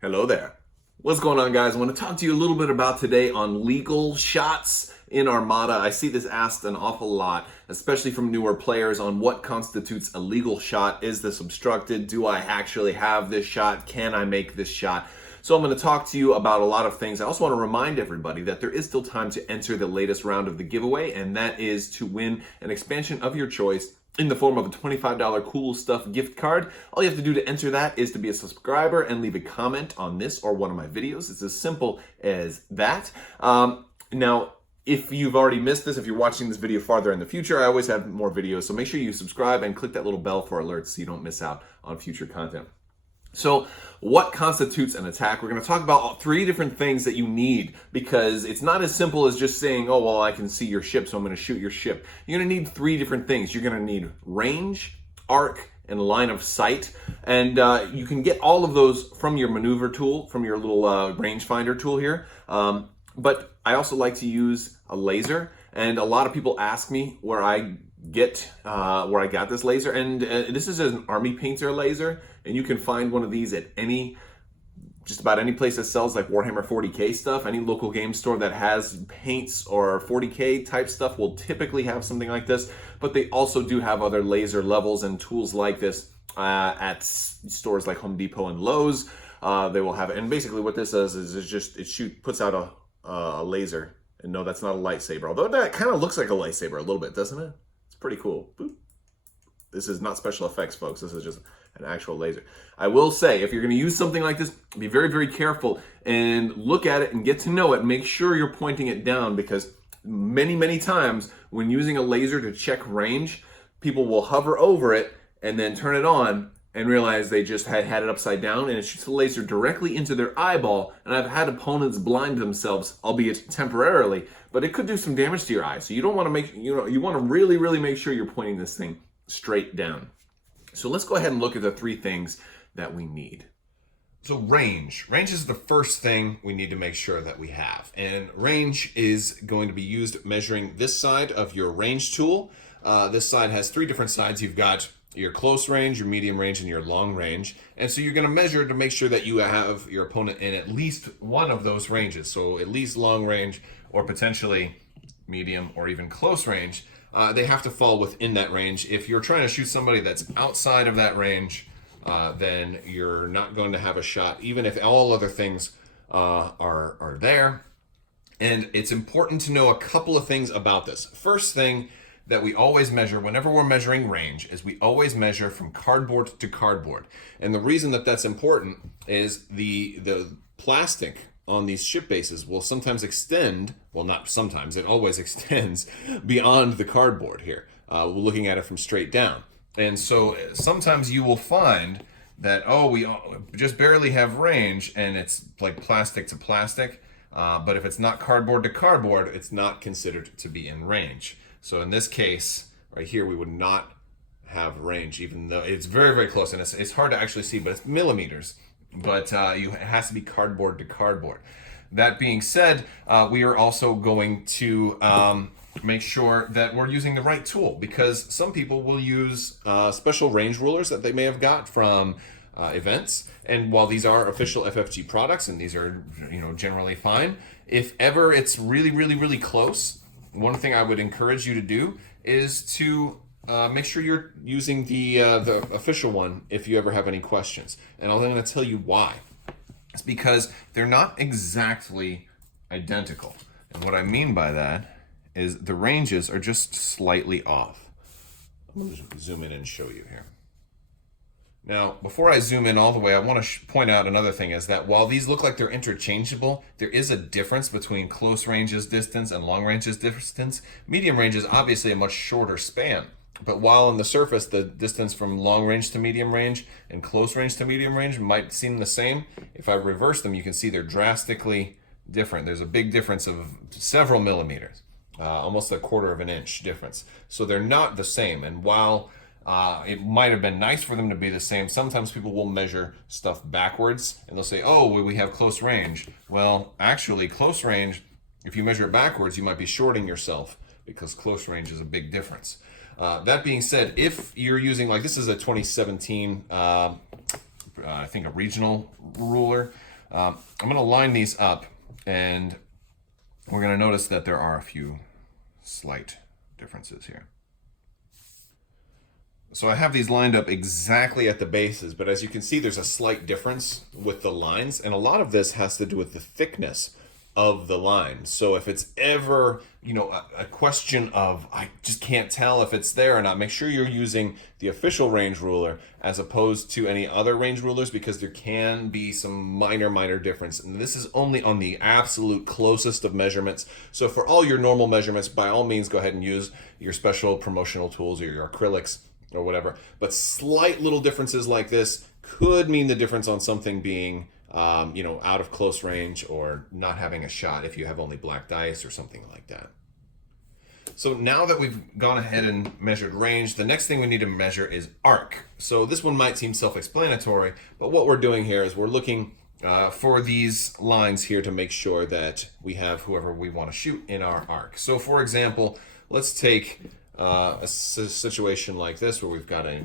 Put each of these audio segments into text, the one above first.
Hello there. What's going on, guys? I want to talk to you a little bit about today on legal shots in Armada. I see this asked an awful lot, especially from newer players, on what constitutes a legal shot. Is this obstructed? Do I actually have this shot? Can I make this shot? So I'm going to talk to you about a lot of things. I also want to remind everybody that there is still time to enter the latest round of the giveaway, and that is to win an expansion of your choice in the form of a $25 Cool Stuff gift card. All you have to do to enter that is to be a subscriber and leave a comment on this or one of my videos. It's as simple as that. Now, if you've already missed this, if you're watching this video farther in the future, I always have more videos, so make sure you subscribe and click that little bell for alerts so you don't miss out on future content. So what constitutes an attack? We're going to talk about three different things that you need, because it's not as simple as just saying, oh, well, I can see your ship, so I'm going to shoot your ship. You're going to need three different things. You're going to need range, arc, and line of sight. And you can get all of those from your maneuver tool, from your little rangefinder tool here. But I also like to use a laser. And a lot of people ask me where I got this laser, and this is an army painter laser, and you can find one of these at just about any place that sells like Warhammer 40K stuff. Any local game store that has paints or 40K type stuff will typically have something like this, but they also do have other laser levels and tools like this at stores like Home Depot and Lowe's. They will have it, and basically what this does is it puts out a laser. And no, that's not a lightsaber, although that kind of looks like a lightsaber a little bit, doesn't it? It's pretty cool. Boop. This is not special effects, folks. This is just an actual laser. I will say, if you're going to use something like this, be very, very careful and look at it and get to know it. Make sure you're pointing it down, because many, many times when using a laser to check range, people will hover over it and then turn it on and realize they just had it upside down, and it shoots the laser directly into their eyeball. And I've had opponents blind themselves, albeit temporarily, but it could do some damage to your eye. So you don't want to you want to really, really make sure you're pointing this thing straight down. So let's go ahead and look at the three things that we need. So range. Range is the first thing we need to make sure that we have. And range is going to be used measuring this side of your range tool. This side has three different sides. You've got your close range, your medium range, and your long range. And so you're going to measure to make sure that you have your opponent in at least one of those ranges. So at least long range, or potentially medium, or even close range. They have to fall within that range. If you're trying to shoot somebody that's outside of that range, then you're not going to have a shot, even if all other things are there. And it's important to know a couple of things about this. First thing that we always measure whenever we're measuring range is we always measure from cardboard to cardboard. And the reason that that's important is the plastic on these ship bases will sometimes extend, well, not sometimes, it always extends beyond the cardboard here. We're looking at it from straight down. And so sometimes you will find that, oh, we just barely have range, and it's like plastic to plastic. But if it's not cardboard to cardboard, it's not considered to be in range. So in this case, right here, we would not have range, even though it's very, very close. And it's hard to actually see, but it's millimeters. But it has to be cardboard to cardboard. That being said, we are also going to make sure that we're using the right tool, because some people will use special range rulers that they may have got from events. And while these are official FFG products, and these are generally fine, if ever it's really, really, really close, one thing I would encourage you to do is to make sure you're using the official one if you ever have any questions. And I'm going to tell you why. It's because they're not exactly identical. And what I mean by that is the ranges are just slightly off. I'm going to zoom in and show you here. Now, before I zoom in all the way, I want to point out another thing, is that while these look like they're interchangeable, there is a difference between close ranges distance and long ranges distance. Medium range is obviously a much shorter span. But while on the surface, the distance from long range to medium range and close range to medium range might seem the same, if I reverse them, you can see they're drastically different. There's a big difference of several millimeters, almost a quarter of an inch difference. So they're not the same. And while it might have been nice for them to be the same, sometimes people will measure stuff backwards and they'll say, oh, well, we have close range. Well, actually, close range, if you measure it backwards, you might be shorting yourself, because close range is a big difference. That being said, if you're using, like, this is a 2017, I think a regional ruler. I'm going to line these up, and we're going to notice that there are a few slight differences here. So I have these lined up exactly at the bases, but as you can see, there's a slight difference with the lines, and a lot of this has to do with the thickness of the line. So if it's ever, a question of, I just can't tell if it's there or not, make sure you're using the official range ruler as opposed to any other range rulers, because there can be some minor difference. And this is only on the absolute closest of measurements. So for all your normal measurements, by all means, go ahead and use your special promotional tools or your acrylics or whatever. But slight little differences like this could mean the difference on something being out of close range or not having a shot if you have only black dice or something like that. So now that we've gone ahead and measured range, the next thing we need to measure is arc. So this one might seem self-explanatory, but what we're doing here is we're looking for these lines here to make sure that we have whoever we want to shoot in our arc. So for example, let's take a situation like this where we've got a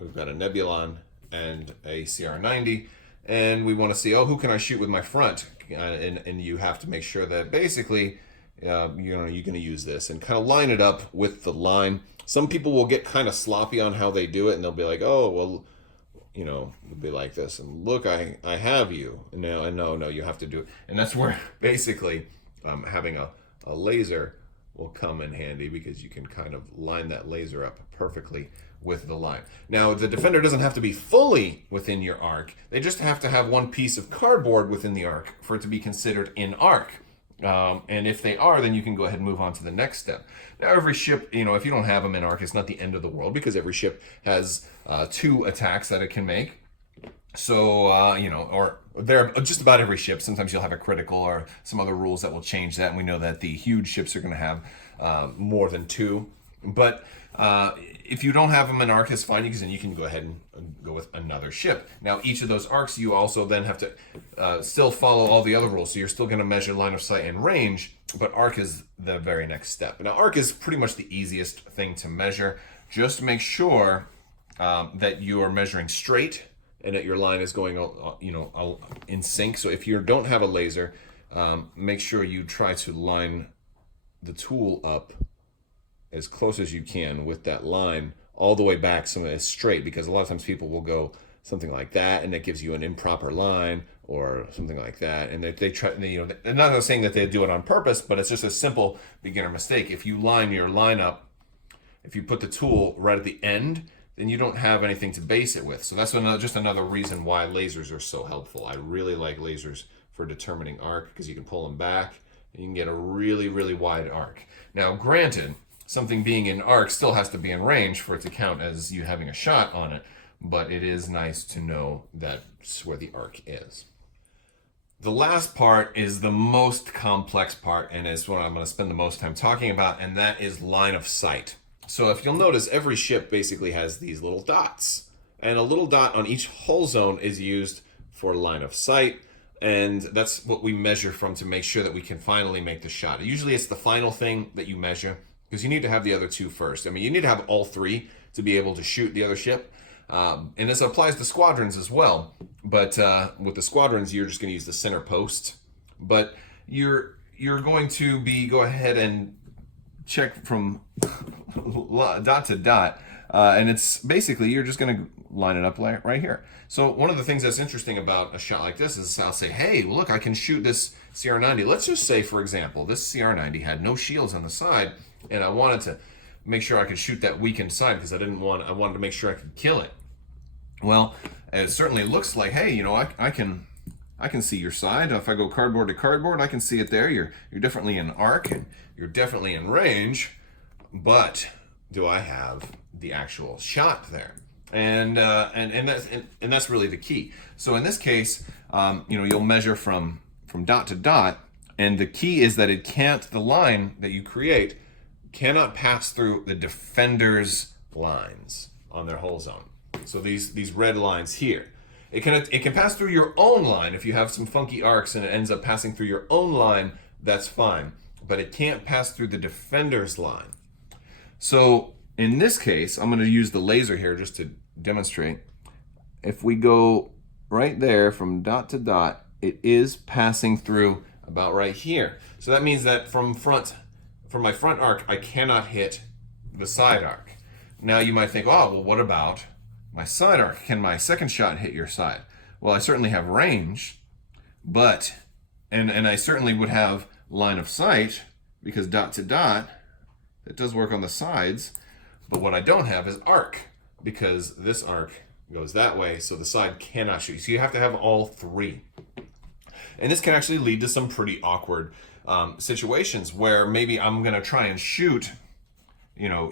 Nebulon and a CR90, and we want to see, who can I shoot with my front? And you have to make sure that basically, you're going to use this and kind of line it up with the line. Some people will get kind of sloppy on how they do it, and they'll be like, it'll be like this. And look, I have you. And no, you have to do it. And that's where basically having a laser will come in handy, because you can kind of line that laser up perfectly with the line. Now, the defender doesn't have to be fully within your arc. They just have to have one piece of cardboard within the arc for it to be considered in arc. And if they are, then you can go ahead and move on to the next step. Now, every ship, if you don't have them in arc, it's not the end of the world, because every ship has 2 attacks that it can make. So, or they're just about every ship. Sometimes you'll have a critical or some other rules that will change that. And we know that the huge ships are going to have more than 2. But if you don't have them in arc, it's fine, because then you can go ahead and go with another ship. Now, each of those arcs, you also then have to still follow all the other rules. So you're still going to measure line of sight and range, but arc is the very next step. Now, arc is pretty much the easiest thing to measure. Just make sure that you are measuring straight and that your line is going, in sync. So if you don't have a laser, make sure you try to line the tool up as close as you can with that line all the way back so it's straight, because a lot of times people will go something like that, and that gives you an improper line or something like that. And they try, they're not saying that they do it on purpose, but it's just a simple beginner mistake. If you line your line up, if you put the tool right at the end, then you don't have anything to base it with. So that's just another reason why lasers are so helpful. I really like lasers for determining arc, because you can pull them back and you can get a really wide arc. Now, granted, something being in arc still has to be in range for it to count as you having a shot on it, but it is nice to know that's where the arc is. The last part is the most complex part, and is what I'm going to spend the most time talking about, and that is line of sight. So if you'll notice, every ship basically has these little dots, and a little dot on each hull zone is used for line of sight, and that's what we measure from to make sure that we can finally make the shot. Usually it's the final thing that you measure, because you need to have the other 2 first. I mean, you need to have all 3 to be able to shoot the other ship. And this applies to squadrons as well. But with the squadrons, you're just going to use the center post. But you're going to go ahead and check from dot to dot. And it's basically, you're just going to line it up right here. So one of the things that's interesting about a shot like this is I'll say, hey, look, I can shoot this CR90. Let's just say, for example, this CR90 had no shields on the side, and I wanted to make sure I could shoot that weakened side, because I wanted to make sure I could kill it. Well, it certainly looks like, hey, I can see your side. If I go cardboard to cardboard, I can see it there. You're definitely in arc, and you're definitely in range, but do I have the actual shot there? And that's really the key. So in this case, you'll measure from dot to dot, and the key is that the line that you create cannot pass through the defender's lines on their hull zone. So these red lines here, it can pass through your own line. If you have some funky arcs and it ends up passing through your own line, that's fine, but it can't pass through the defender's line. So in this case, I'm going to use the laser here just to demonstrate. If we go right there from dot to dot, it is passing through about right here. So that means that from my front arc, I cannot hit the side arc. Now you might think, oh, well, what about my side arc? Can my second shot hit your side? Well, I certainly have range, but, and I certainly would have line of sight, because dot to dot, it does work on the sides, but what I don't have is arc, because this arc goes that way, so the side cannot shoot. So you have to have all three. And this can actually lead to some pretty awkward situations where maybe I'm going to try and shoot, you know,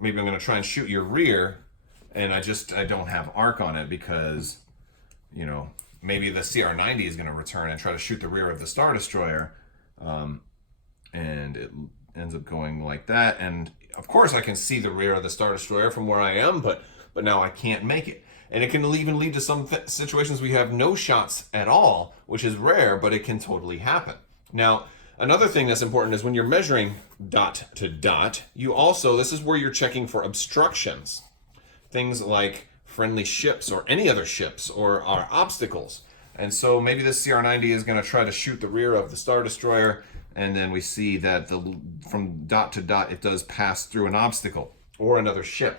maybe I'm going to try and shoot your rear, and I don't have arc on it because, you know, maybe the CR-90 is going to return and try to shoot the rear of the Star Destroyer, and it ends up going like that. And of course I can see the rear of the Star Destroyer from where I am, but now I can't make it. And it can even lead to some situations where you have no shots at all, which is rare, but it can totally happen. Now, another thing that's important is when you're measuring dot to dot, you also, this is where you're checking for obstructions. Things like friendly ships or any other ships or our obstacles. And so maybe this CR-90 is going to try to shoot the rear of the Star Destroyer, and then we see that from dot to dot, it does pass through an obstacle or another ship.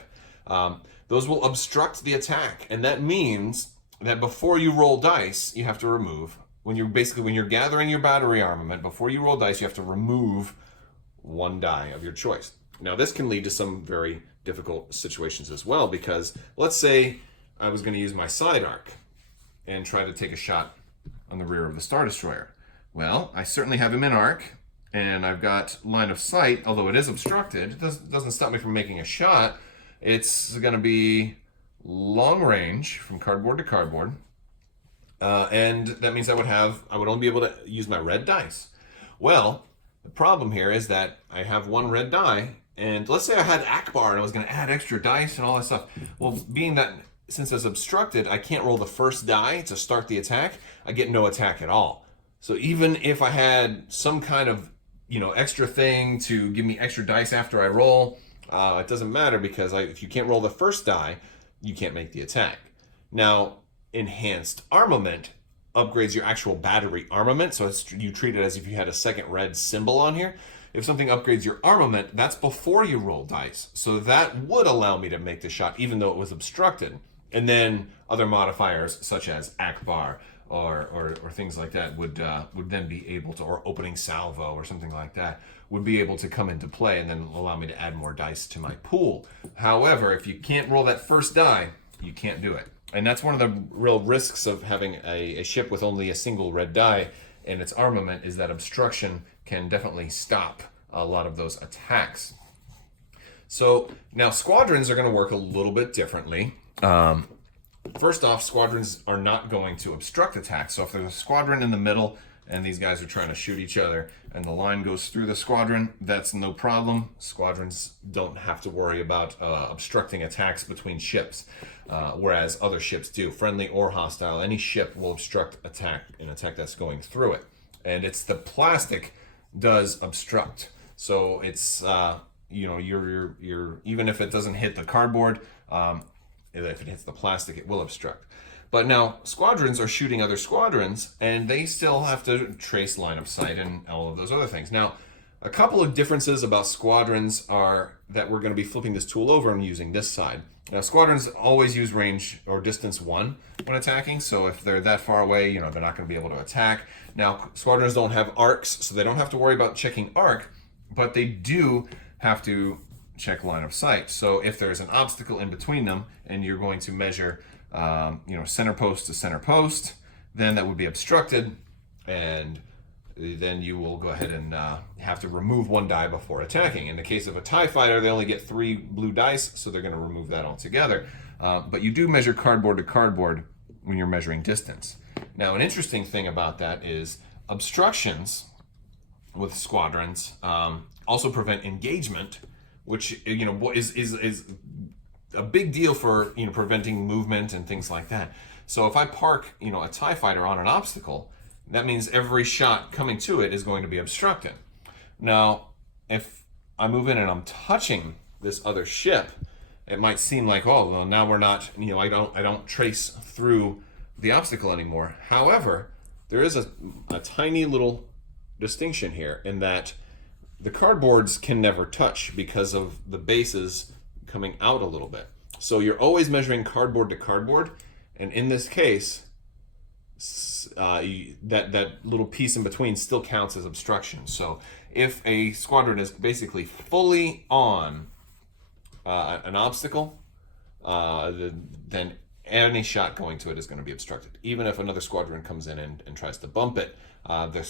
Those will obstruct the attack, and that means that before you roll dice, you have to remove, when you're gathering your battery armament, before you roll dice, you have to remove one die of your choice. Now, this can lead to some very difficult situations as well, because let's say I was going to use my side arc and try to take a shot on the rear of the Star Destroyer. Well, I certainly have him in arc, and I've got line of sight, although it is obstructed. It doesn't stop me from making a shot. It's going to be long range from cardboard to cardboard, and that means I would only be able to use my red dice. Well, the problem here is that I have one red die, and let's say I had Akbar and I was going to add extra dice and all that stuff. Well, being that since it's obstructed, I can't roll the first die to start the attack. I get no attack at all. So even if I had some kind of, you know, extra thing to give me extra dice after I roll, it doesn't matter, because if you can't roll the first die, you can't make the attack. Now, enhanced armament upgrades your actual battery armament, so you treat it as if you had a second red symbol on here. If something upgrades your armament, that's before you roll dice. So that would allow me to make the shot even though it was obstructed. And then other modifiers such as Akbar or things like that would then be able to, or opening salvo or something like that, would be able to come into play and then allow me to add more dice to my pool. However, if you can't roll that first die, you can't do it. And that's one of the real risks of having a ship with only a single red die in its armament, is that obstruction can definitely stop a lot of those attacks. So now squadrons are going to work a little bit differently. First off, squadrons are not going to obstruct attacks. So if there's a squadron in the middle and these guys are trying to shoot each other and the line goes through the squadron, that's no problem. Squadrons don't have to worry about obstructing attacks between ships, whereas other ships do. Friendly or hostile, any ship will obstruct an attack that's going through it. And it's the plastic does obstruct. So it's, you're even if it doesn't hit the cardboard, if it hits the plastic, it will obstruct. But now squadrons are shooting other squadrons, and they still have to trace line of sight and all of those other things. Now, a couple of differences about squadrons are that we're going to be flipping this tool over and using this side. Now, squadrons always use range or distance 1 when attacking, so if they're that far away, they're not going to be able to attack. Now, squadrons don't have arcs, so they don't have to worry about checking arc, but they do have to check line of sight. So if there's an obstacle in between them and you're going to measure center post to center post, then that would be obstructed, and then you will go ahead and have to remove one die before attacking. In the case of a TIE fighter, they only get 3 blue dice, so they're going to remove that altogether. But you do measure cardboard to cardboard when you're measuring distance. Now, an interesting thing about that is obstructions with squadrons also prevent engagement, which is a big deal for preventing movement and things like that. So if I park a TIE fighter on an obstacle, that means every shot coming to it is going to be obstructed. Now, if I move in and I'm touching this other ship, it might seem like, oh, well, now we're not, I don't trace through the obstacle anymore. However, there is a tiny little distinction here in that the cardboards can never touch because of the bases coming out a little bit. So you're always measuring cardboard to cardboard, and in this case, that little piece in between still counts as obstruction. So if a squadron is basically fully on an obstacle, then any shot going to it is going to be obstructed. Even if another squadron comes in and tries to bump it,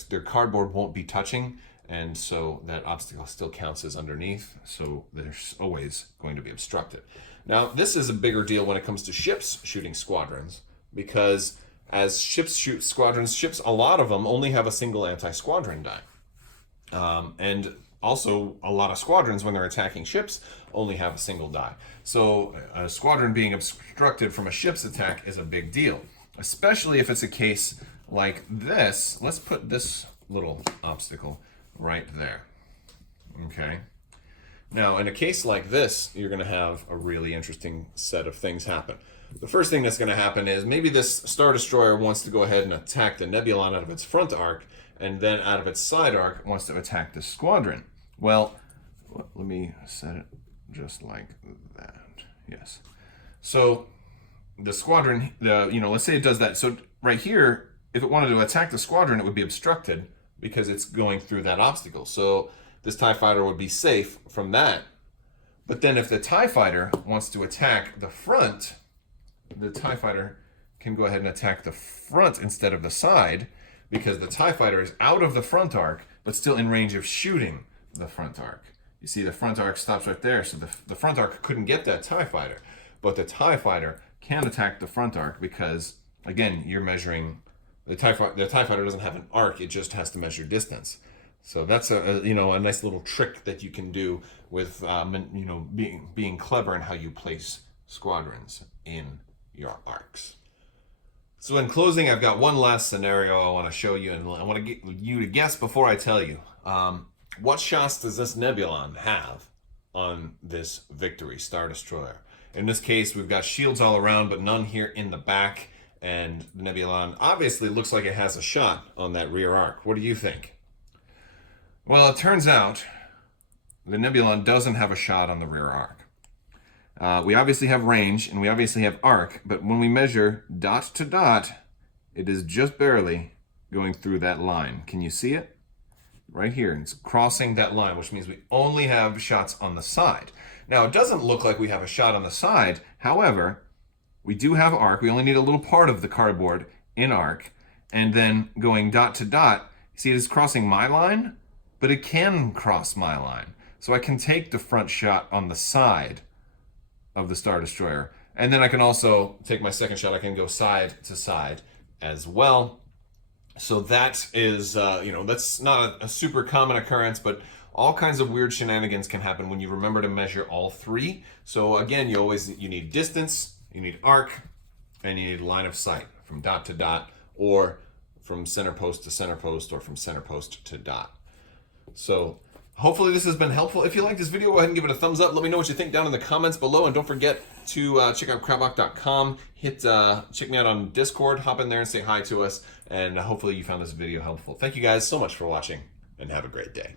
their cardboard won't be touching, and so that obstacle still counts as underneath, so they're always going to be obstructed. Now, this is a bigger deal when it comes to ships shooting squadrons, because as ships shoot squadrons, ships, a lot of them only have a single anti-squadron die. And also, a lot of squadrons, when they're attacking ships, only have a single die. So a squadron being obstructed from a ship's attack is a big deal, especially if it's a case like this. Let's put this little obstacle right there. Okay. Now, in a case like this, you're going to have a really interesting set of things happen. The first thing that's going to happen is maybe this Star Destroyer wants to go ahead and attack the Nebulon out of its front arc, and then out of its side arc wants to attack the squadron. Well, let me set it just like that. Yes. So the squadron, let's say it does that. So right here, if it wanted to attack the squadron, it would be obstructed because it's going through that obstacle. So this TIE fighter would be safe from that. But then if the TIE fighter wants to attack the front, the TIE fighter can go ahead and attack the front instead of the side, because the TIE fighter is out of the front arc, but still in range of shooting the front arc. You see the front arc stops right there, so the front arc couldn't get that TIE fighter. But the TIE fighter can attack the front arc because, again, you're measuring, the TIE fighter doesn't have an arc, it just has to measure distance. So that's a nice little trick that you can do with being clever in how you place squadrons in your arcs. So in closing, I've got one last scenario I want to show you, and I want to get you to guess before I tell you. What shots does this Nebulon have on this Victory Star Destroyer? In this case, we've got shields all around, but none here in the back, and the Nebulon obviously looks like it has a shot on that rear arc. What do you think? Well, it turns out the Nebulon doesn't have a shot on the rear arc. We obviously have range, and we obviously have arc, but when we measure dot to dot, it is just barely going through that line. Can you see it? Right here, it's crossing that line, which means we only have shots on the side. Now, it doesn't look like we have a shot on the side. However, we do have arc. We only need a little part of the cardboard in arc, and then going dot to dot, see it is crossing my line, but it can cross my line. So I can take the front shot on the side of the Star Destroyer, and then I can also take my second shot. I can go side to side as well. So that is, that's not a super common occurrence, but all kinds of weird shenanigans can happen when you remember to measure all three. So again, you need distance, you need arc, and you need line of sight from dot to dot, or from center post to center post, or from center post to dot. So hopefully this has been helpful. If you like this video, go ahead and give it a thumbs up. Let me know what you think down in the comments below, and don't forget to check out Crabbok.com. Check me out on Discord. Hop in there and say hi to us, and hopefully you found this video helpful. Thank you guys so much for watching, and have a great day.